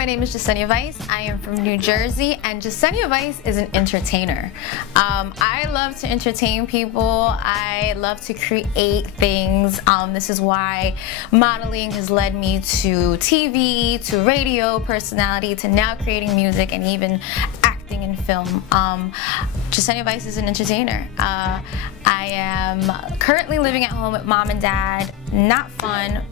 my name is Jessenia Vice. I am from New Jersey, and Jessenia Vice is an entertainer. I love to entertain people. I love to create things. This is why modeling has led me to TV, to radio personality, to now creating music and even acting in film. Jessenia Vice is an entertainer. I am currently living at home with mom and dad. Not fun.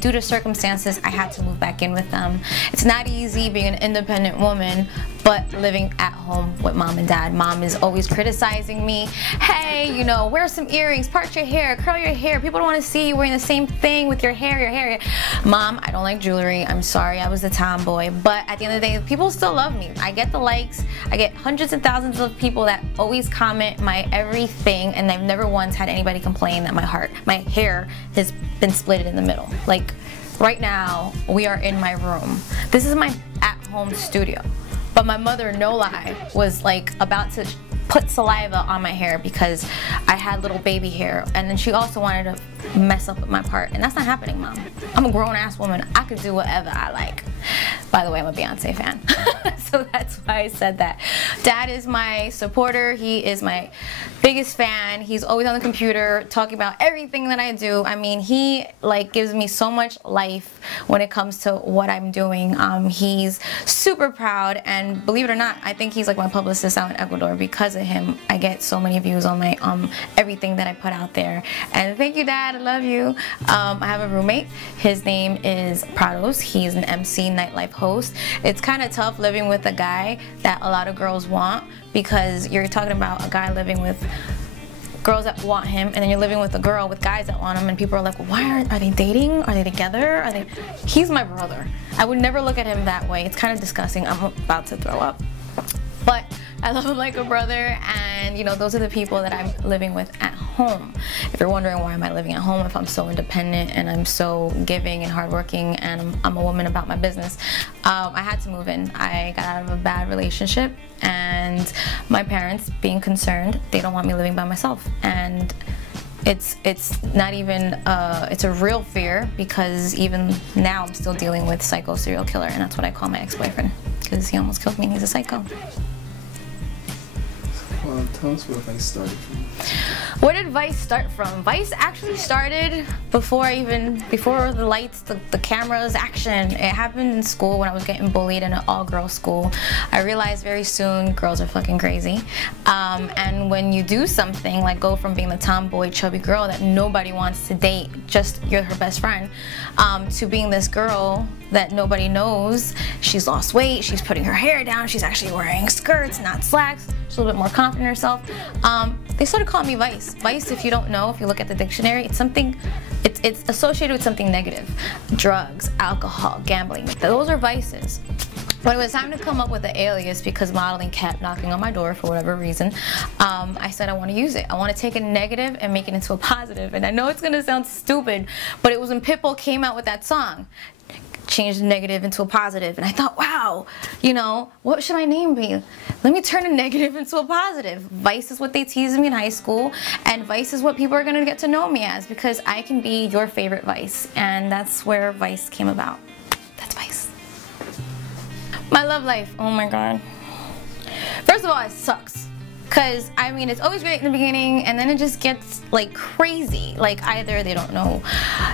Due to circumstances, I had to move back in with them. It's not easy being an independent woman, but living at home with mom and dad. Mom is always criticizing me. Hey, you know, wear some earrings, part your hair, curl your hair. People don't want to see you wearing the same thing with your hair. Mom, I don't like jewelry. I'm sorry, I was a tomboy. But at the end of the day, people still love me. I get the likes. I get hundreds and thousands of people that always comment my everything, and I've never once had anybody complain that my hair has been split in the middle. Like right now, we are in my room. This is my at-home studio. But my mother, no lie, was like about to put saliva on my hair because I had little baby hair, and then she also wanted to mess up with my part, and that's not happening, Mom. I'm a grown-ass woman. I could do whatever I like. By the way, I'm a Beyonce fan, so that's why I said that. Dad is my supporter. He is my biggest fan. He's always on the computer talking about everything that I do. I mean, he like gives me so much life when it comes to what I'm doing. He's super proud, and believe it or not, I think he's like my publicist out in Ecuador. Because of him, I get so many views on my everything that I put out there. And thank you, Dad. I love you. I have a roommate. His name is Prados. He's an MC, nightlife host. It's kind of tough living with a guy that a lot of girls want, because you're talking about a guy living with girls that want him, and then you're living with a girl with guys that want him, and people are like, why are they dating? Are they together? He's my brother. I would never look at him that way. It's kind of disgusting. I'm about to throw up. But I love him like a brother, and you know, those are the people that I'm living with at home. If you're wondering why am I living at home if I'm so independent and I'm so giving and hardworking and I'm a woman about my business, I had to move in. I got out of a bad relationship, and my parents, being concerned, they don't want me living by myself. And it's not even it's a real fear, because even now I'm still dealing with psycho serial killer, and that's what I call my ex-boyfriend, because he almost killed me and he's a psycho. Well, tell us where Vice started from. Where did Vice start from? Vice actually started before the lights, the cameras, action. It happened in school when I was getting bullied in an all-girls school. I realized very soon girls are fucking crazy. And when you do something like go from being the tomboy, chubby girl that nobody wants to date, just you're her best friend, to being this girl that nobody knows. She's lost weight, she's putting her hair down, she's actually wearing skirts, not slacks. She's a little bit more confident in herself. They started calling me Vice. Vice, if you don't know, if you look at the dictionary, it's something, it's associated with something negative. Drugs, alcohol, gambling, those are vices. When it was time to come up with an alias, because modeling kept knocking on my door for whatever reason, I said I want to use it. I want to take a negative and make it into a positive. And I know it's going to sound stupid, but it was when Pitbull came out with that song. Changed the negative into a positive, and I thought, wow, you know, what should my name be? Let me turn a negative into a positive. Vice is what they teased me in high school, and Vice is what people are going to get to know me as, because I can be your favorite Vice, and that's where Vice came about. That's Vice. My love life, oh my god. First of all, it sucks. Because, I mean, it's always great in the beginning, and then it just gets, like, crazy. Like, either they don't know,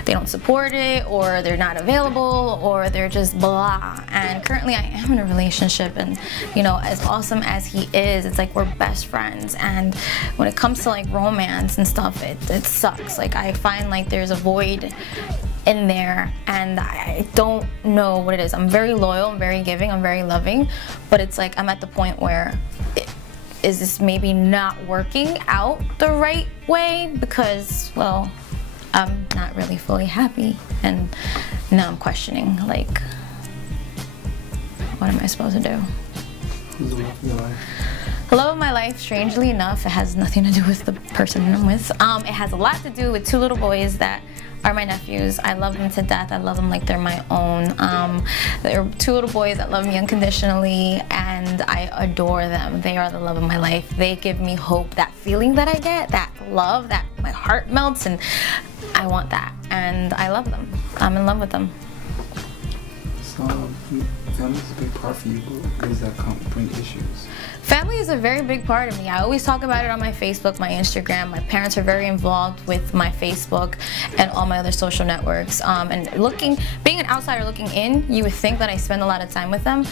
they don't support it, or they're not available, or they're just blah. And currently I am in a relationship, and, you know, as awesome as he is, it's like we're best friends. And when it comes to, like, romance and stuff, it sucks. Like, I find, like, there's a void in there, and I don't know what it is. I'm very loyal, I'm very giving, I'm very loving, but it's like I'm at the point where is this maybe not working out the right way, because, well, I'm not really fully happy, and now I'm questioning, like, what am I supposed to do? Who's the love of your life? The love of my life, strangely enough, it has nothing to do with the person I'm with. It has a lot to do with two little boys that are my nephews. I love them to death. I love them like they're my own. They're two little boys that love me unconditionally, and I adore them. They are the love of my life. They give me hope. That feeling that I get, that love, that my heart melts, and I want that. And I love them. I'm in love with them. Family is a big part for you, but does that bring issues? Family is a very big part of me. I always talk about it on my Facebook, my Instagram. My parents are very involved with my Facebook and all my other social networks. And being an outsider looking in, you would think that I spend a lot of time with them,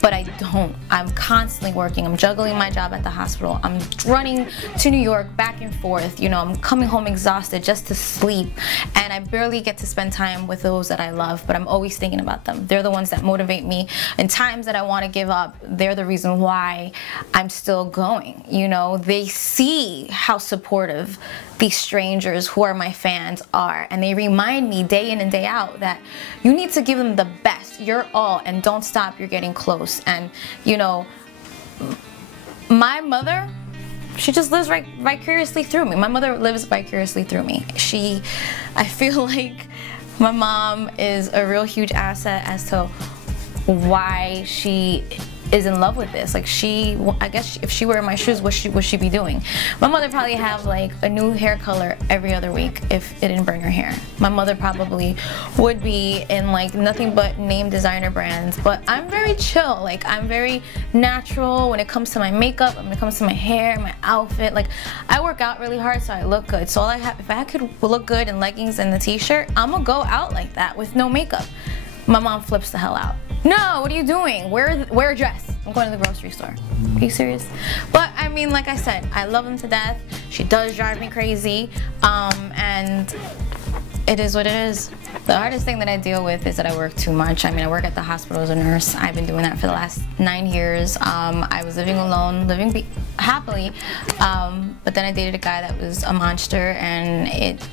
but I don't. I'm constantly working. I'm juggling my job at the hospital. I'm running to New York back and forth. You know, I'm coming home exhausted just to sleep, and I barely get to spend time with those that I love, but I'm always thinking about them. They're the ones that motivate me. In times that I want to give up, they're the reason why I'm still going. You know, they see how supportive these strangers who are my fans are, and they remind me day in and day out that you need to give them the best, your all, and don't stop, you're getting close. And you know, my mother, she just lives vicariously through me. My mother lives vicariously through me. I feel like my mom is a real huge asset as to why she is in love with this. Like, I guess if she were in my shoes, what would she be doing? My mother probably have like a new hair color every other week if it didn't burn her hair. My mother probably would be in like nothing but name designer brands, but I'm very chill. Like, I'm very natural when it comes to my makeup, when it comes to my hair, my outfit. Like, I work out really hard so I look good. So if I could look good in leggings and the t-shirt, I'm gonna go out like that with no makeup. My mom flips the hell out. No, what are you doing? Wear a dress. I'm going to the grocery store. Are you serious? But I mean, like I said, I love him to death. She does drive me crazy, and it is what it is. The hardest thing that I deal with is that I work too much. I mean, I work at the hospital as a nurse. I've been doing that for the last 9 years. I was living alone, living happily, but then I dated a guy that was a monster, and it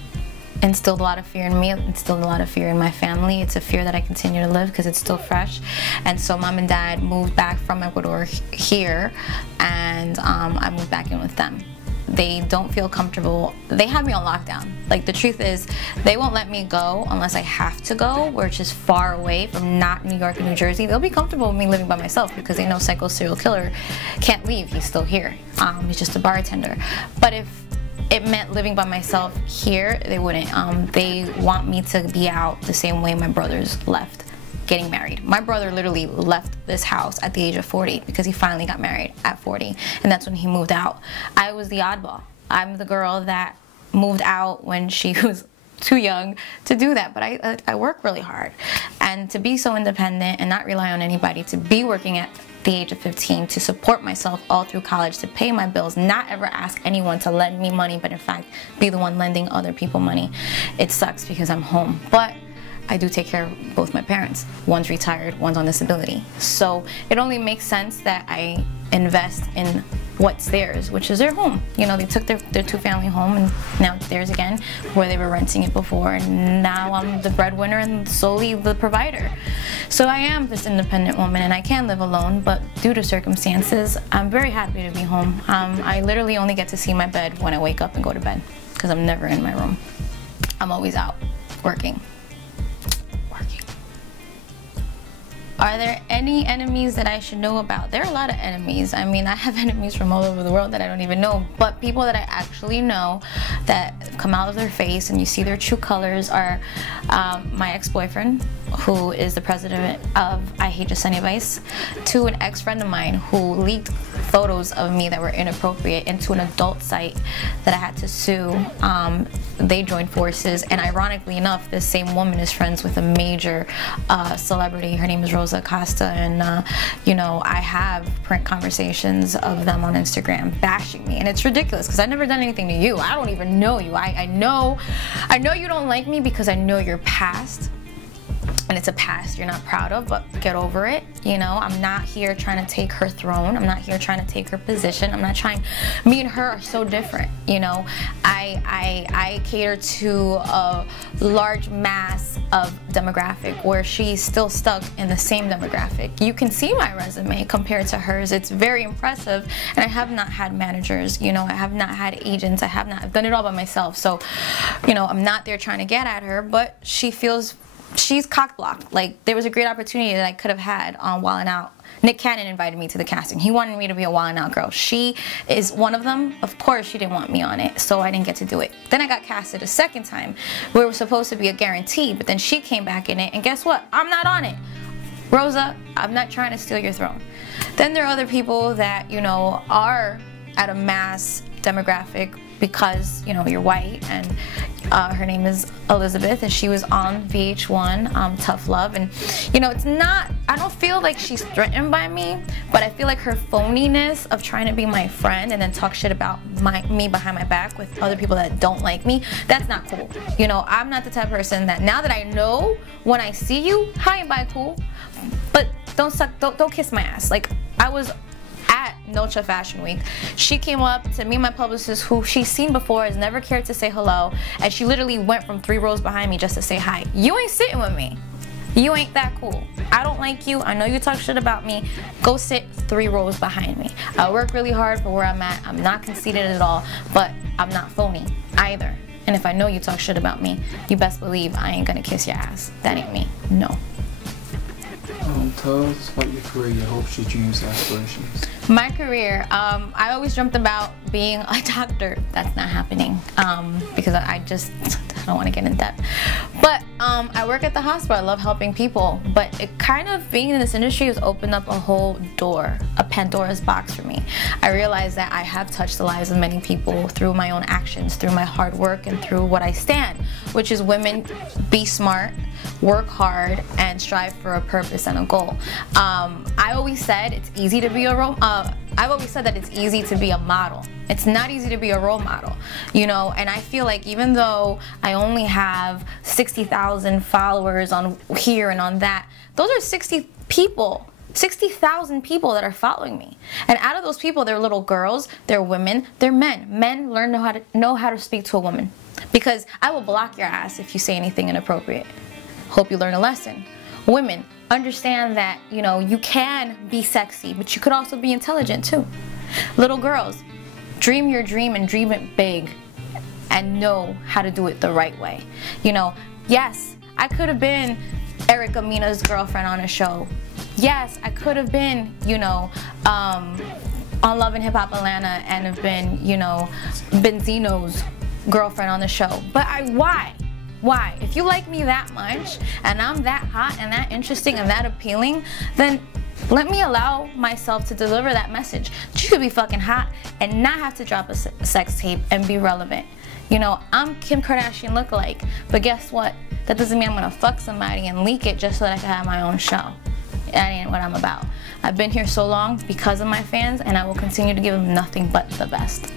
instilled a lot of fear in me. It instilled a lot of fear in my family. It's a fear that I continue to live because it's still fresh. And so mom and dad moved back from Ecuador here, and I moved back in with them. They don't feel comfortable. They have me on lockdown. Like, the truth is, they won't let me go unless I have to go, which is far away from not New York and New Jersey. They'll be comfortable with me living by myself because they know psycho serial killer can't leave. He's still here. He's just a bartender. But if it meant living by myself here, they wouldn't. They want me to be out the same way my brothers left getting married. My brother literally left this house at the age of 40 because he finally got married at 40, and that's when he moved out. I was the oddball. I'm the girl that moved out when she was too young to do that, but I work really hard. And to be so independent and not rely on anybody, to be working at the age of 15, to support myself all through college, to pay my bills, not ever ask anyone to lend me money, but in fact be the one lending other people money. It sucks because I'm home, but I do take care of both my parents. One's retired, one's on disability. So it only makes sense that I invest in what's theirs, which is their home. You know, they took their two-family home, and now it's theirs again, where they were renting it before, and now I'm the breadwinner and solely the provider. So I am this independent woman, and I can live alone, but due to circumstances, I'm very happy to be home. I literally only get to see my bed when I wake up and go to bed, because I'm never in my room. I'm always out working. Are there any enemies that I should know about? There are a lot of enemies. I mean, I have enemies from all over the world that I don't even know, but people that I actually know that come out of their face and you see their true colors are my ex-boyfriend, who is the president of I Hate Jessenia Vice, to an ex-friend of mine who leaked photos of me that were inappropriate into an adult site that I had to sue. They joined forces, and ironically enough, this same woman is friends with a major celebrity. Her name is Rosa Acosta, and you know, I have print conversations of them on Instagram bashing me, and it's ridiculous because I've never done anything to you. I don't even know you. I know you don't like me because I know your past. And it's a past you're not proud of, but get over it. You know, I'm not here trying to take her throne. I'm not here trying to take her position. I'm not trying. Me and her are so different. You know, I cater to a large mass of demographic where she's still stuck in the same demographic. You can see my resume compared to hers. It's very impressive, and I have not had managers. You know, I have not had agents. I've done it all by myself. So, you know, I'm not there trying to get at her, but she's cock-blocked. Like, there was a great opportunity that I could have had on Wild 'N Out. Nick Cannon invited me to the casting. He wanted me to be a Wild 'N Out girl. She is one of them. Of course, she didn't want me on it, so I didn't get to do it. Then I got casted a second time, where it was supposed to be a guarantee, but then she came back in it, and guess what? I'm not on it. Rosa, I'm not trying to steal your throne. Then there are other people that, you know, are at a mass demographic because, you know, you're white, and her name is Elizabeth, and she was on VH1, Tough Love, and, you know, it's not, I don't feel like she's threatened by me, but I feel like her phoniness of trying to be my friend and then talk shit about me behind my back with other people that don't like me, that's not cool. You know, I'm not the type of person that, now that I know, when I see you, hi and bye, cool, but don't kiss my ass. Like, I was at Noche Fashion Week. She came up to me and my publicist, who she's seen before, has never cared to say hello, and she literally went from 3 rows behind me just to say hi. You ain't sitting with me. You ain't that cool. I don't like you. I know you talk shit about me. Go sit 3 rows behind me. I work really hard for where I'm at. I'm not conceited at all, but I'm not phony either. And if I know you talk shit about me, you best believe I ain't gonna kiss your ass. That ain't me. No. Tell us about your career, your hopes, your dreams, aspirations. My career, I always dreamt about being a doctor. That's not happening because I don't want to get in depth. But I work at the hospital. I love helping people. But it kind of, being in this industry has opened up a whole door, a Pandora's box for me. I realized that I have touched the lives of many people through my own actions, through my hard work, and through what I stand, which is women be smart, work hard, and strive for a purpose and a goal. I always said it's easy to be a role. I've always said that it's easy to be a model. It's not easy to be a role model, you know. And I feel like even though I only have 60,000 followers on here and on that, those are 60 people. 60,000 people that are following me, and out of those people, they're little girls, they're women, they're men. Men learn know how to speak to a woman, because I will block your ass if you say anything inappropriate. Hope you learn a lesson. Women, understand that, you know, you can be sexy, but you could also be intelligent too. Little girls, dream your dream and dream it big, and know how to do it the right way. You know, yes, I could have been Erica Mina's girlfriend on a show. Yes, I could have been, you know, on Love and Hip Hop Atlanta and have been, you know, Benzino's girlfriend on the show. But why? Why? If you like me that much, and I'm that hot and that interesting and that appealing, then let me allow myself to deliver that message. You could be fucking hot and not have to drop a sex tape and be relevant. You know, I'm Kim Kardashian lookalike, but guess what? That doesn't mean I'm gonna fuck somebody and leak it just so that I can have my own show. That ain't what I'm about. I've been here so long because of my fans, and I will continue to give them nothing but the best.